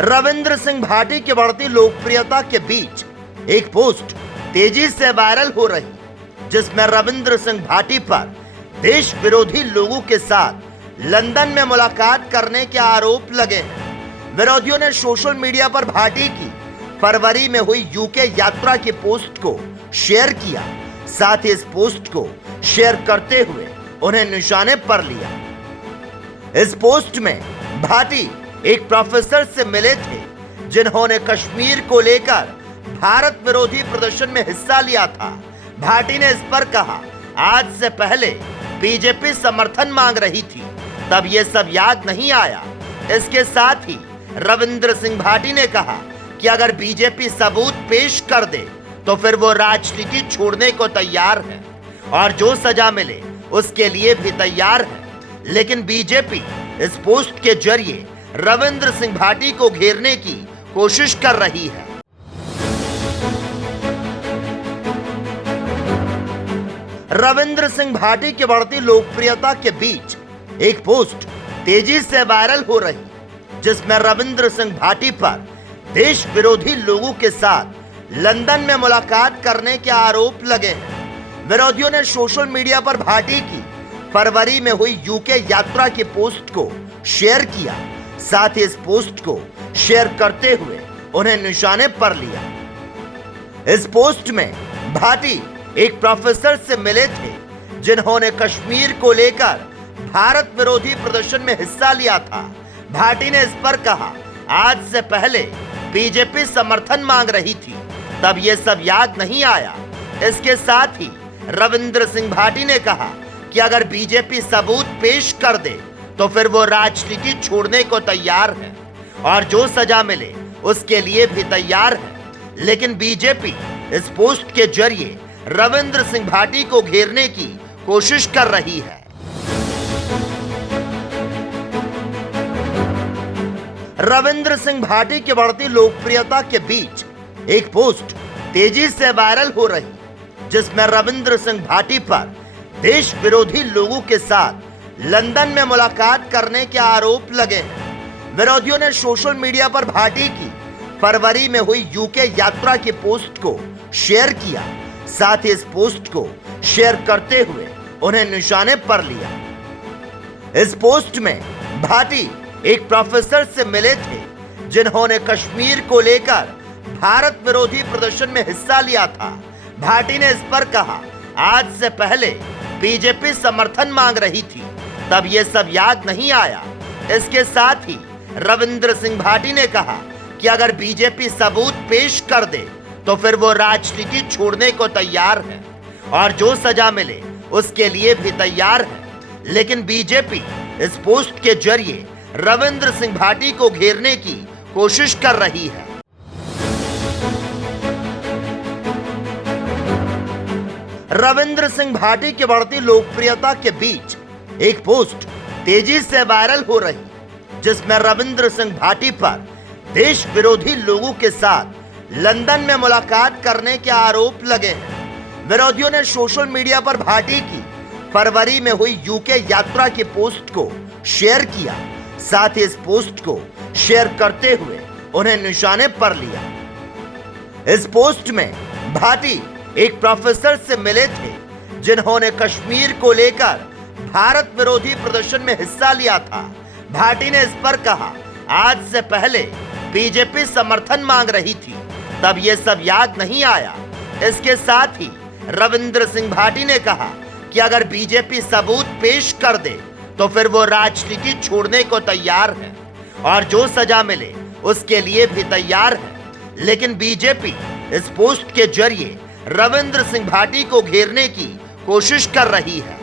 रविंद्र सिंह भाटी की बढ़ती लोकप्रियता के बीच एक पोस्ट तेजी से वायरल हो रही, जिसमें रविंद्र सिंह भाटी पर देश विरोधी लोगों के साथ लंदन में मुलाकात करने के आरोप लगे हैं। विरोधियों ने सोशल मीडिया पर भाटी की फरवरी में हुई यूके यात्रा की पोस्ट को शेयर किया। साथ ही इस पोस्ट को शेयर करते हुए उन्हें निशाने पर लिया। इस पोस्ट में भाटी एक प्रोफेसर से मिले थे, जिन्होंने कश्मीर को लेकर भारत विरोधी प्रदर्शन में हिस्सा लिया था। भाटी ने इस पर कहा, आज से पहले बीजेपी समर्थन मांग रही थी, तब ये सब याद नहीं आया। इसके साथ ही रविंद्र सिंह भाटी ने कहा कि अगर बीजेपी सबूत पेश कर दे तो फिर वो राजनीति छोड़ने को तैयार है और जो सजा मिले उसके लिए भी तैयार है। लेकिन बीजेपी इस पोस्ट के जरिए रविंद्र सिंह भाटी को घेरने की कोशिश कर रही है। रविंद्र सिंह भाटी की बढ़ती लोकप्रियता के बीच एक पोस्ट तेजी से वायरल हो रही, जिसमें रविंद्र सिंह भाटी पर देश विरोधी लोगों के साथ लंदन में मुलाकात करने के आरोप लगे हैं। विरोधियों ने सोशल मीडिया पर भाटी की फरवरी में हुई यूके यात्रा की पोस्ट को शेयर किया। साथ ही इस पोस्ट को शेयर करते हुए उन्हें निशाने पर लिया। इस पोस्ट में भाटी एक प्रोफेसर से मिले थे, जिन्होंने कश्मीर को लेकर भारत विरोधी प्रदर्शन में हिस्सा लिया था। भाटी ने इस पर कहा, आज से पहले बीजेपी समर्थन मांग रही थी, तब ये सब याद नहीं आया। इसके साथ ही रविंद्र सिंह भाटी ने कहा कि अगर बीजेपी सबूत पेश कर दे तो फिर वो राजनीति छोड़ने को तैयार है और जो सजा मिले उसके लिए भी तैयार है। लेकिन बीजेपी इस पोस्ट के जरिए रविंद्र सिंह भाटी को घेरने की कोशिश कर रही है। रविंद्र सिंह भाटी की बढ़ती लोकप्रियता के बीच एक पोस्ट तेजी से वायरल हो रही, जिसमें रविंद्र सिंह भाटी पर देश विरोधी लोगों के साथ लंदन में मुलाकात करने के आरोप लगे हैं। विरोधियों ने सोशल मीडिया पर भाटी की फरवरी में हुई यूके यात्रा की पोस्ट को शेयर किया। साथ ही इस पोस्ट को शेयर करते हुए उन्हें निशाने पर लिया। इस पोस्ट में भाटी एक प्रोफेसर से मिले थे, जिन्होंने कश्मीर को लेकर भारत विरोधी प्रदर्शन में हिस्सा लिया था। भाटी ने इस पर कहा, आज से पहले बीजेपी समर्थन मांग रही थी, तब ये सब याद नहीं आया। इसके साथ ही रविंद्र सिंह भाटी ने कहा कि अगर बीजेपी सबूत पेश कर दे तो फिर वो राजनीति छोड़ने को तैयार है और जो सजा मिले उसके लिए भी तैयार है। लेकिन बीजेपी इस पोस्ट के जरिए रविंद्र सिंह भाटी को घेरने की कोशिश कर रही है। रविंद्र सिंह भाटी की बढ़ती लोकप्रियता के बीच एक पोस्ट तेजी से वायरल हो रही, जिसमें रविंद्र सिंह भाटी पर देश विरोधी लोगों के साथ लंदन में मुलाकात करने के आरोप लगे हैं। विरोधियों ने सोशल मीडिया पर भाटी की फरवरी में हुई यूके यात्रा की पोस्ट को शेयर किया। साथ ही इस पोस्ट को शेयर करते हुए उन्हें निशाने पर लिया। इस पोस्ट में भाटी एक प्रोफेसर से मिले थे, जिन्होंने कश्मीर को लेकर भारत विरोधी प्रदर्शन में हिस्सा लिया था। भाटी ने इस पर कहा, आज से पहले बीजेपी समर्थन मांग रही थी, तब ये सब याद नहीं आया। इसके साथ ही रविंद्र सिंह भाटी ने कहा कि अगर बीजेपी सबूत पेश कर दे तो फिर वो राजनीति छोड़ने को तैयार है और जो सजा मिले उसके लिए भी तैयार है। लेकिन बीजेपी इस पोस्ट के जरिए रविंद्र सिंह भाटी को घेरने की कोशिश कर रही है।